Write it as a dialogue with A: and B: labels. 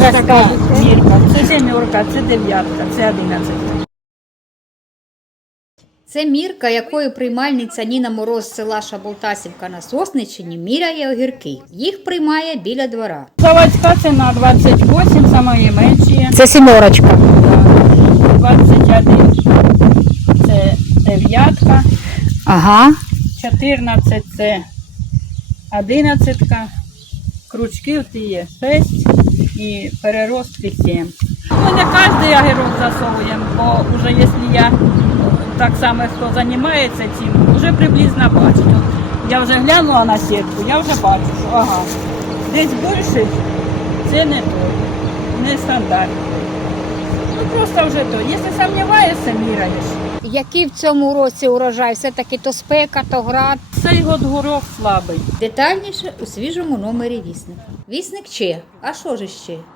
A: така мірка. Це сімерка, це дев'ятка, це 11.
B: Це мірка, якою приймальниця Ніна Мороз з села Шаболтасівка на Сосниччині міряє огірки. Їх приймає біля двора.
A: Заводська ціна 28, самої менші.
C: Це сімерочка.
A: 21 це дев'ятка,
C: Ага.
A: 14 це 11, крючків є 6 і переростки 7. Ми не кожен огірок засовуємо, бо вже якщо я так само, хто займається цим, вже приблизно бачить. От я вже глянула на сітку, я вже бачу, що ага, десь більше це не то, не стандарт. Ну просто вже то. Якщо сумніваєшся, міряєш.
C: Який в цьому році урожай? Все-таки то спека, то град.
A: Цей год горох слабий.
B: Детальніше у свіжому номері «Вісник». Вісник Че. А що ж ще?